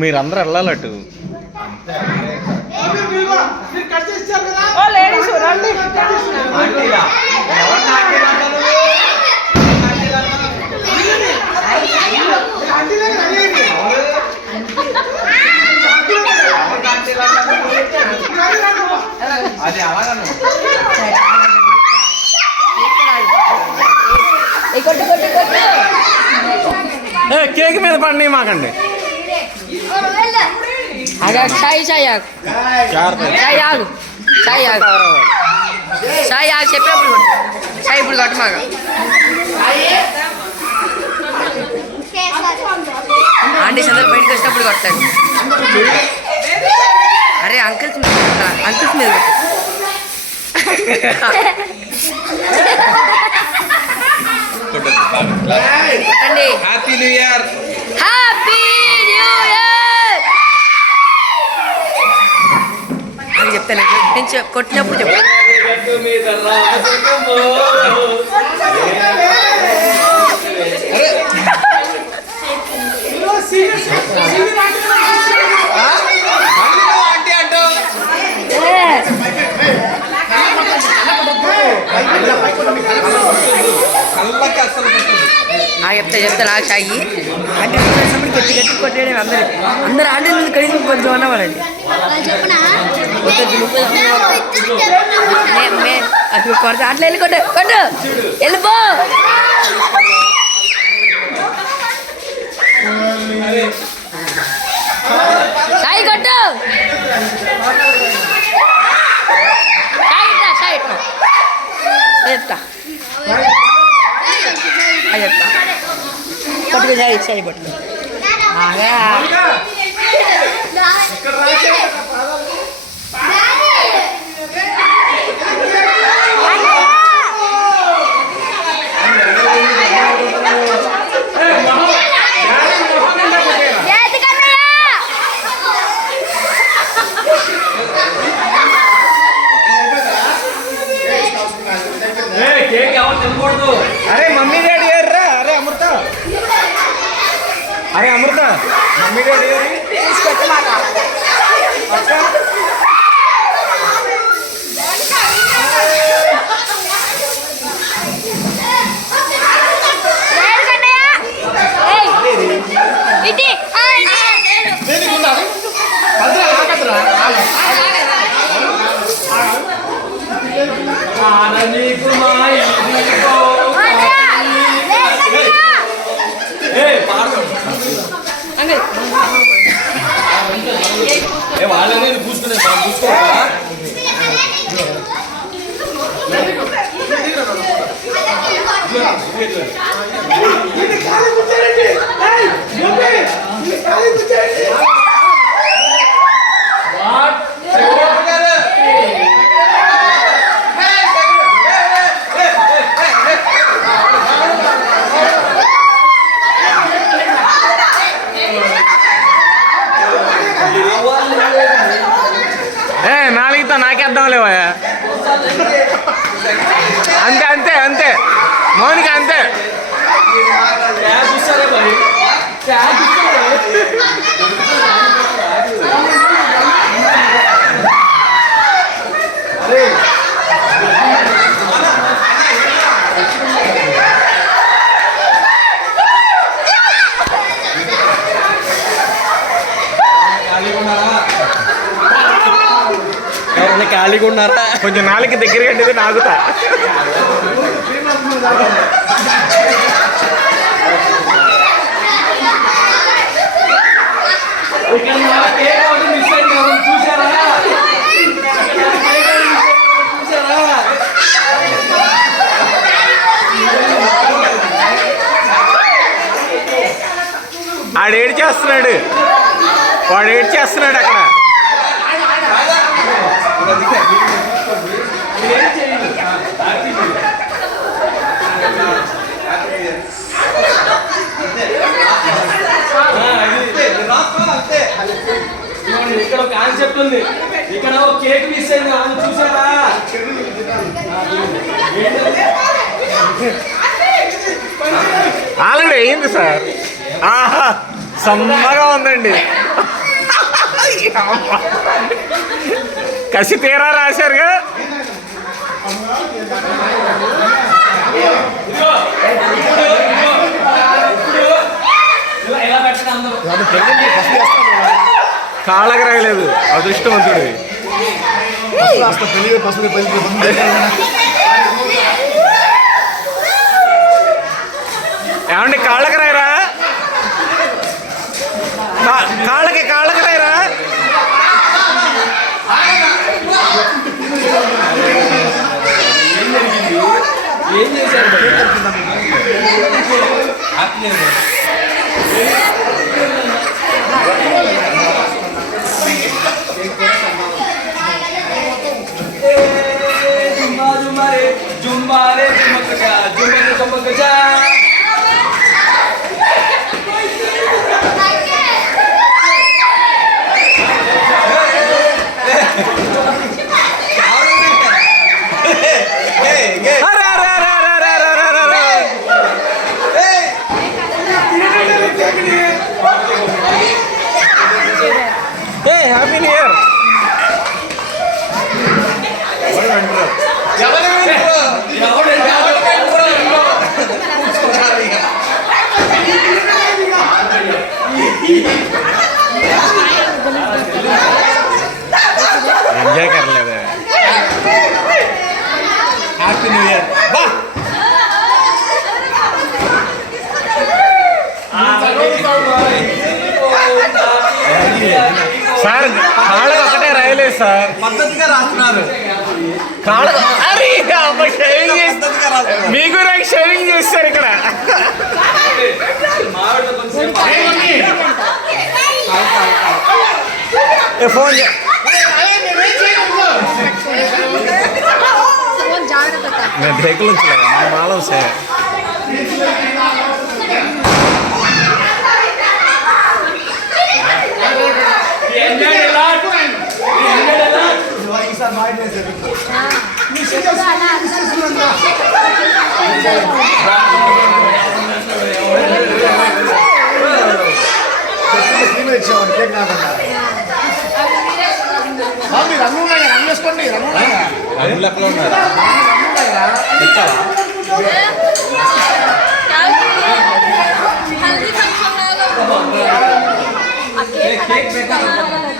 మీరందరూ వెళ్ళాలటు అది అలాగను కేక్ మీద పడినాయి మాకండి చెప్పినప్పుడు సాయి ఇప్పుడు కట్టు మాకు ఆంటీ అందరూ బయటకు వచ్చినప్పుడు కొట్టాడు. అరే అంకుల్స్ అంకుల్స్ మీద happy new year. Happy new year అని చెప్తాను. నేను కొట్టినప్పుడు చెప్తాను. చెప్తా నాకు సాయి అంటే గట్టి గట్టి కొట్టేయడం అందరు ఆంటీల మీద కడిగి కొంచెం అన్నవాళ్ళండి. అది కొడతా అట్లా వెళ్ళి కొట్టు కొట్టు వెళ్ళిపో. సాయి కొట్టు సాయి చెప్తా చెప్తా పట్టుకు సాయి సాయి పట్టుకు అరే మమ్మీ డాడీ రా. అరే అమృత అరే అమృత మమ్మీ డాడీ వాళ్ళనే పూసుకునే పూసుకోవాలా. నాలుగుతో నాకేద్దాం లేవా అంతే అంతే అంతే మౌనిక అంతే. ఖాళీగా ఉన్నారా? కొంచెం నాలుగు దగ్గరగా ఉండేది నాగుతా. ఆడు ఏడు చేస్తున్నాడు, వాడు ఏడు చేస్తున్నాడు అక్కడ. ఇక్కడ ఒక కాన్సెప్ట్ ఉంది. ఇక్కడ ఒక కేక్ మిస్ అయింది, అవును చూసారా? ఆల్రెడీ అయింది సార్. ఆహా సమ్మగా ఉందండి. కసి తీరా రాశారుగా. ఇలా పెట్టండి అందరూ. కాళ్ళకి రాయలేదు అదృష్టవంతుడు. ఏమండి కాళ్ళకి రాయరా? కాళ్ళకి రాయరా? ఏం చేశారు? Happy new year. జుంబారే జుమ్మక జుమ్మక జా. Happy new year. ఎంజాయ్ కర్లేదా? Happy new year. సార్ కాళ్ళకి ఒకటే రాయలేదు సార్, పద్ధతిగా రాస్తున్నారు. కాళ్ళకు. అరే అమ్మ షేవింగ్ చేసి మీకు నాకు షేవింగ్ చేస్తారు ఇక్కడ. ఫోన్ నేను బ్రేకులు ఉంచలేదు మన మాలం సార్. రంగులెక్కలో ఉన్నారా? కేక్